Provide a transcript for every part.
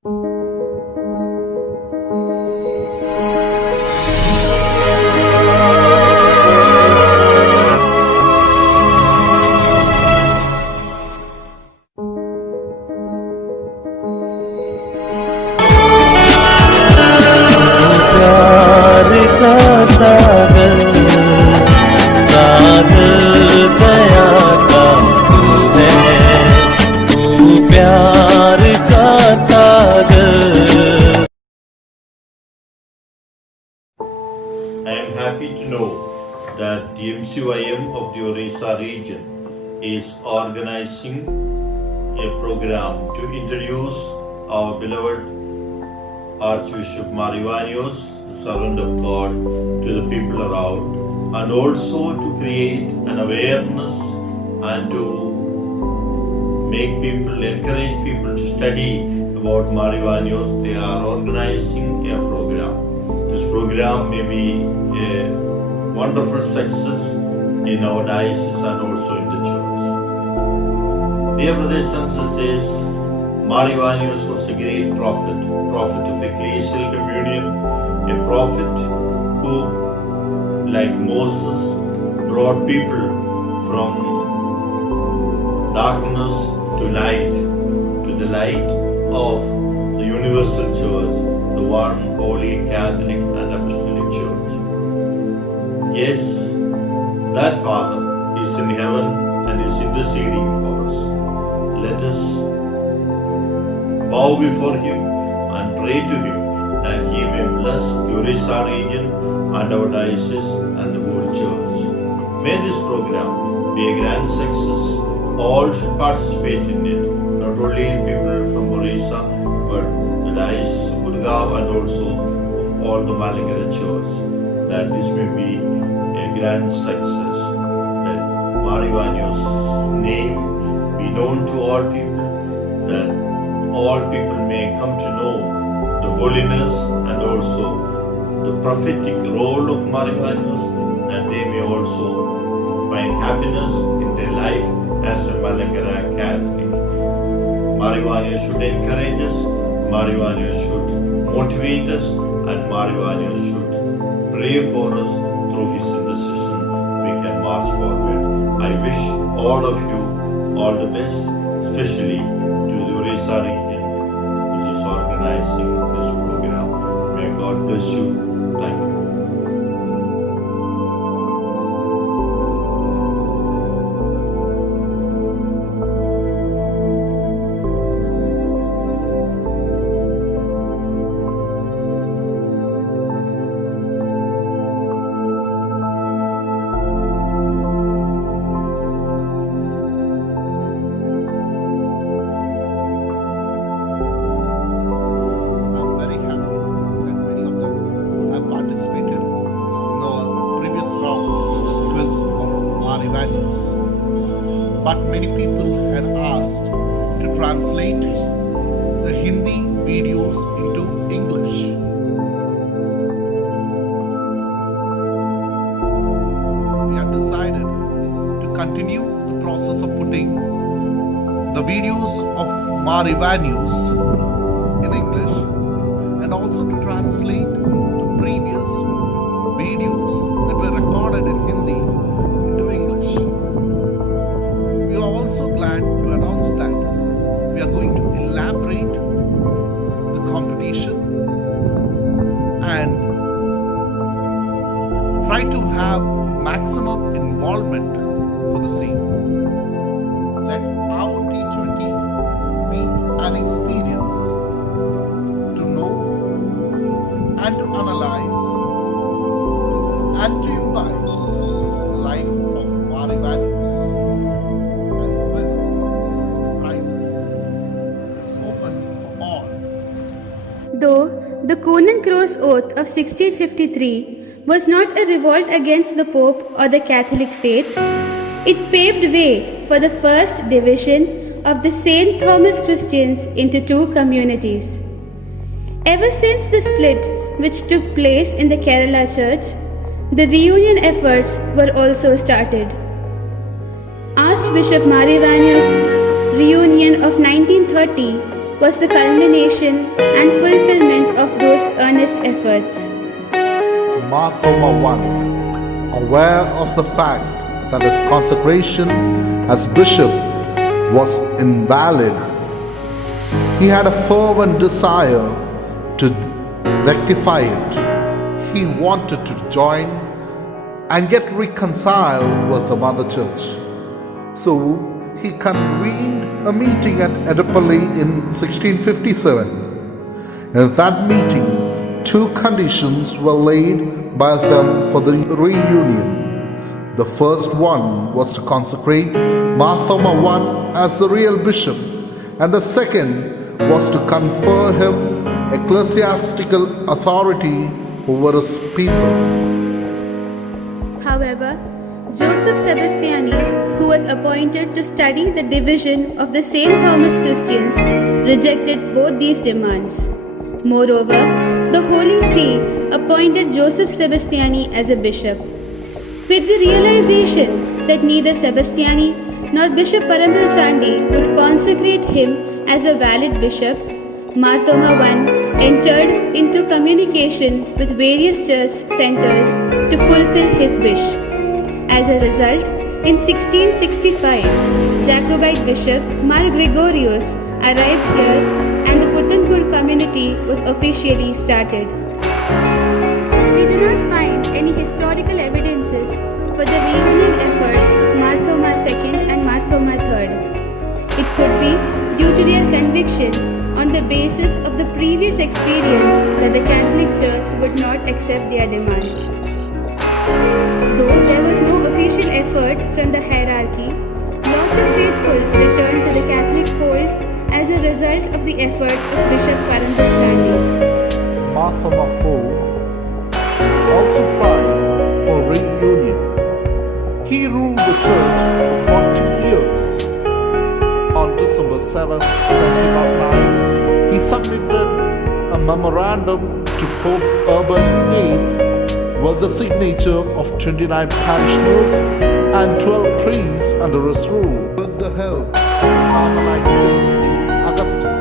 प्यार का सागर सागर दया का तू है, तू प्यार का सागर। I am happy to know that the MCYM of the Orissa region is organizing a program to introduce our beloved Archbishop Ivanios, the servant of God, to the people around, and also to create an awareness and to make people, encourage people to study about Ivanios. They are organizing a program. This program may be a wonderful success in our diocese and also in the church. Dear brothers and sisters, Ivanios was a great prophet of ecclesial communion, a prophet who, like Moses, brought people from darkness to the light of the universal church, the one holy Catholic and Apostolic Church. Yes, that Father is in heaven and is interceding for us. Let us bow before Him and pray to Him that He may bless the Orissa region and our diocese and the whole church. May this program be a grand success. All should participate in it, not only people from Orissa, but the diocese of Gurgaon and also of all the Malingara church, that this may be a grand success, that Ivanios' name be known to all people, that all people may come to know the holiness and also the prophetic role of Ivanios, that they may also find happiness in their life as a Malangara Catholic. Ivanios should encourage us, Ivanios should motivate us, and Ivanios should pray for us. Through his intercession we can march forward. I wish all of you all the best, especially to the Orissa region which is organizing this program. May God bless you. Thank you. Ivanios. But many people had asked to translate the Hindi videos into English. We have decided to continue the process of putting the videos of Ivanios in English and also to translate the previous videos that were recorded in Hindi into English. We are also glad to announce that we are going to elaborate the competition and try to have maximum involvement for the same. Let our T20 be an experience to know and to analyze and to imbibe the life of Ivanios and win prizes. It's open for all. Though the Conan Cross Oath of 1653 was not a revolt against the Pope or the Catholic faith, it paved way for the first division of the St. Thomas Christians into two communities. Ever since the split which took place in the Kerala Church, the reunion efforts were also started. Archbishop Ivanios' reunion of 1930 was the culmination and fulfillment of those earnest efforts. Mar Thoma I, aware of the fact that his consecration as bishop was invalid, he had a fervent desire to rectify it. He wanted to join and get reconciled with the Mother Church. So he convened a meeting at Edapally in 1657. In that meeting, two conditions were laid by them for the reunion. The first one was to consecrate Mar Thoma I as the real bishop, and the second was to confer him ecclesiastical authority over his people. However, Joseph Sebastiani, who was appointed to study the division of the St. Thomas Christians, rejected both these demands. Moreover, the Holy See appointed Joseph Sebastiani as a bishop. With the realization that neither Sebastiani nor Bishop Paramal Chandi would consecrate him as a valid bishop, Mar Thoma I entered into communication with various church centers to fulfill his wish. As a result, in 1665, Jacobite Bishop Mar Gregorios arrived here and the Putankur community was officially started. We do not find any historical evidences for the reunion efforts of Mar Thoma II and Mar Thoma III. It could be due to their conviction on the basis of the previous experience that the Catholic Church would not accept their demands. Though there was no official effort from the hierarchy, lot of faithful returned to the Catholic fold as a result of the efforts of Bishop Paramal Chandi. Mar Thoma IV also tried for reunion. He ruled the church for 40 years. On December 7, 1709, he submitted a memorandum to Pope Urban VIII with the signature of 29 parishioners and 12 priests under his rule. With the help of Carmelite priest named Augustine,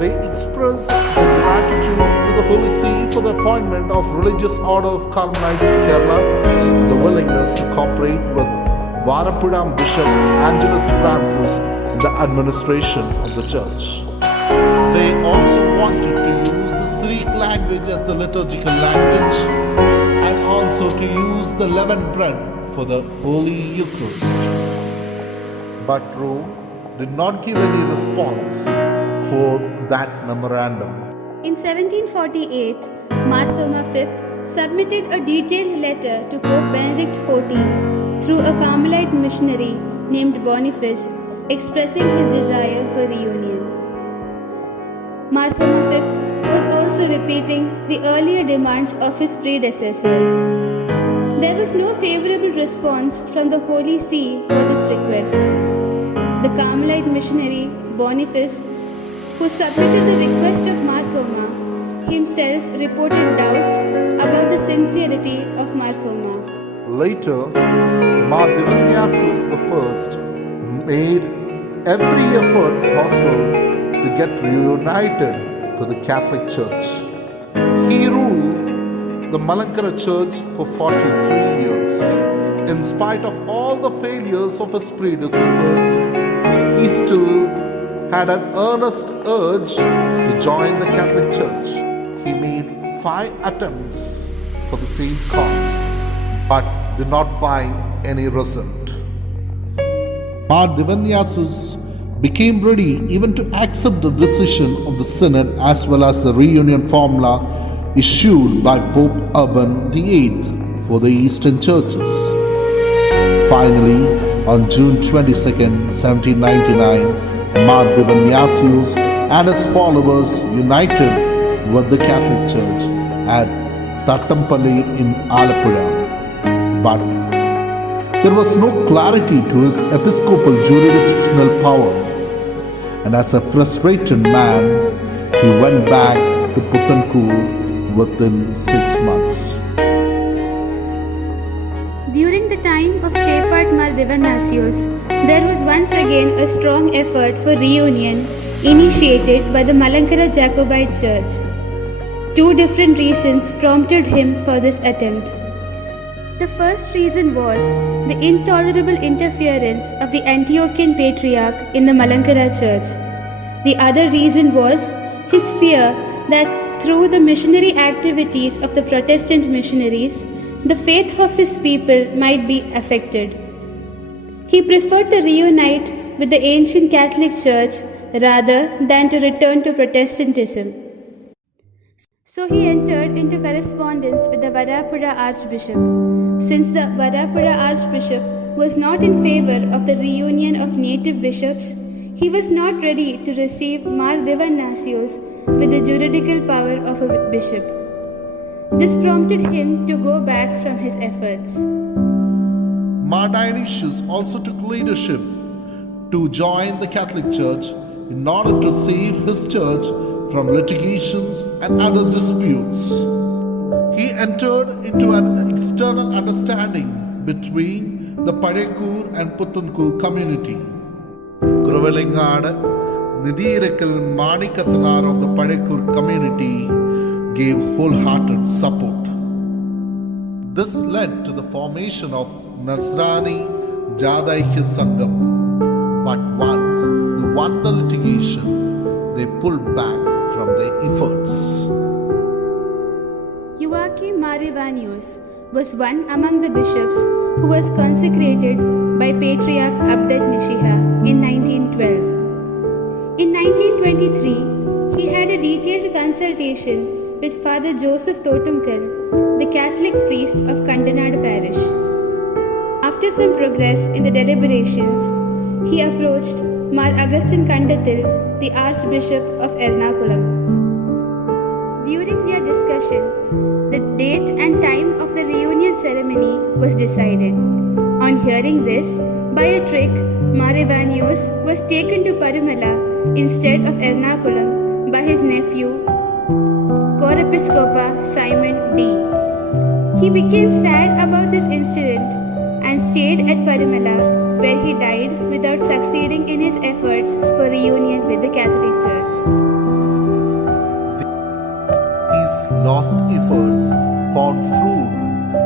they expressed their gratitude to the Holy See for the appointment of religious order of Carmelites to Kerala and the willingness to cooperate with Varapudam Bishop Angelus Francis in the administration of the church. They also wanted to use the Syriac language as the liturgical language and also to use the leavened bread for the Holy Eucharist. But Rome did not give any response for that memorandum. In 1748, Mar Thoma V submitted a detailed letter to Pope Benedict XIV through a Carmelite missionary named Boniface, expressing his desire for reunion. Mar Thoma V was also repeating the earlier demands of his predecessors. There was no favorable response from the Holy See for this request. The Carmelite missionary Boniface, who submitted the request of Mar Thoma, himself reported doubts about the sincerity of Mar Thoma. Later, Mar Ivanios I made every effort possible to get reunited to the Catholic Church. He ruled the Malankara Church for 43 years. In spite of all the failures of his predecessors, he still had an earnest urge to join the Catholic Church. He made 5 attempts for the same cause, but did not find any result. Mar Ivanios became ready even to accept the decision of the Synod as well as the reunion formula issued by Pope Urban VIII for the Eastern churches. Finally, on June 22nd, 1799, Mar Ivanios and his followers united with the Catholic Church at Tattampalli in Alappuzha. But there was no clarity to his episcopal jurisdictional power, and as a frustrated man, he went back to Putankur within 6 months. During the time of Chepat Mar Ivanios, there was once again a strong effort for reunion initiated by the Malankara Jacobite Church. Two different reasons prompted him for this attempt. The first reason was the intolerable interference of the Antiochian Patriarch in the Malankara Church. The other reason was his fear that through the missionary activities of the Protestant missionaries, the faith of his people might be affected. He preferred to reunite with the ancient Catholic Church rather than to return to Protestantism. So he entered into correspondence with the Varapura Archbishop. Since the Varapura Archbishop was not in favor of the reunion of native bishops, he was not ready to receive Mar Ivanios with the juridical power of a bishop. This prompted him to go back from his efforts. Mar Dionysius also took leadership to join the Catholic Church in order to save his church from litigations and other disputes. He entered into an external understanding between the Padekur and Puthankur community. Kuruvelingad, Nidirekal Manikathanar of the Padekur community gave wholehearted support. This led to the formation of Nasrani Jadaikya Sangam. But once they won the litigation, they pulled back from their efforts. Joachim Mar Ivanios was one among the bishops who was consecrated by Patriarch Abdet Mishiha in 1912. In 1923, he had a detailed consultation with Father Joseph Totumkal, the Catholic priest of Kandanad parish. After some progress in the deliberations, he approached Mar Augustine Kandathil, the Archbishop of Ernakulam. During their discussion, the date and time of the reunion ceremony was decided. On hearing this, by a trick, Mar Ivanios was taken to Parumala instead of Ernakulam by his nephew, Chorepiscopa Simon D. He became sad about this incident and stayed at Parumala, where he died without succeeding in his efforts for reunion with the Catholic Church. These lost efforts found fruit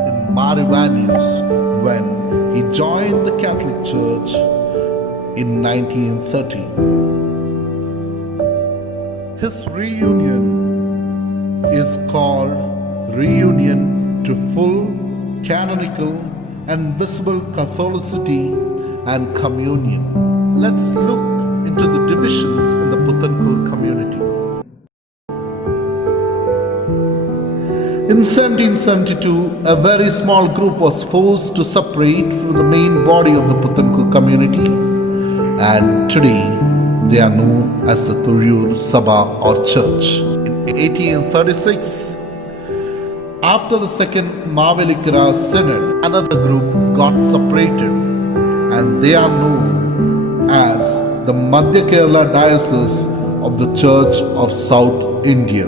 in Mar Ivanios when he joined the Catholic Church in 1930. His reunion is called Reunion to Full Canonical and Visible Catholicity and Communion. Let's look into the divisions in the Puthankur community. In 1772, a very small group was forced to separate from the main body of the Puthankur community, and today they are known as the Thuriyur Sabha or Church. In 1836, after the second Mavelikara Synod, another group got separated, and they are known as the Madhya Kerala Diocese of the Church of South India.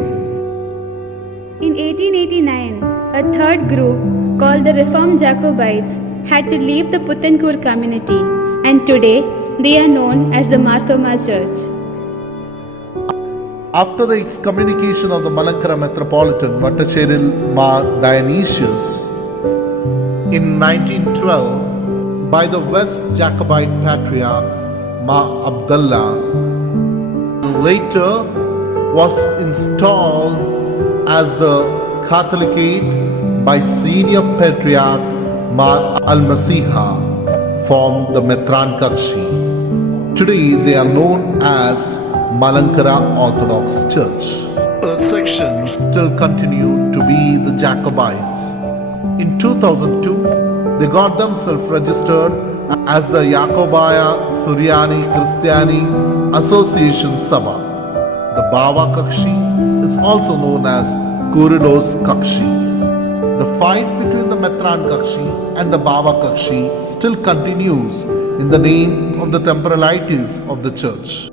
In 1889, a third group called the Reformed Jacobites had to leave the Puthankur community, and today they are known as the Marthoma Church. After the excommunication of the Malankara Metropolitan Vattacheril Mar Dionysius in 1912 by the West Jacobite Patriarch Mar Abdullah, later was installed as the Catholicate by Senior Patriarch Mar Al-Masiha, formed the Metran Kakshi. Today they are known as Malankara Orthodox Church. The sections still continue to be the Jacobites. In 2002, they got themselves registered as the Yakobaya Suryani Christiani Association Sabha. The Baba Kakshi is also known as Kurilos Kakshi. The fight between the Metran Kakshi and the Baba Kakshi still continues in the name of the temporalities of the church.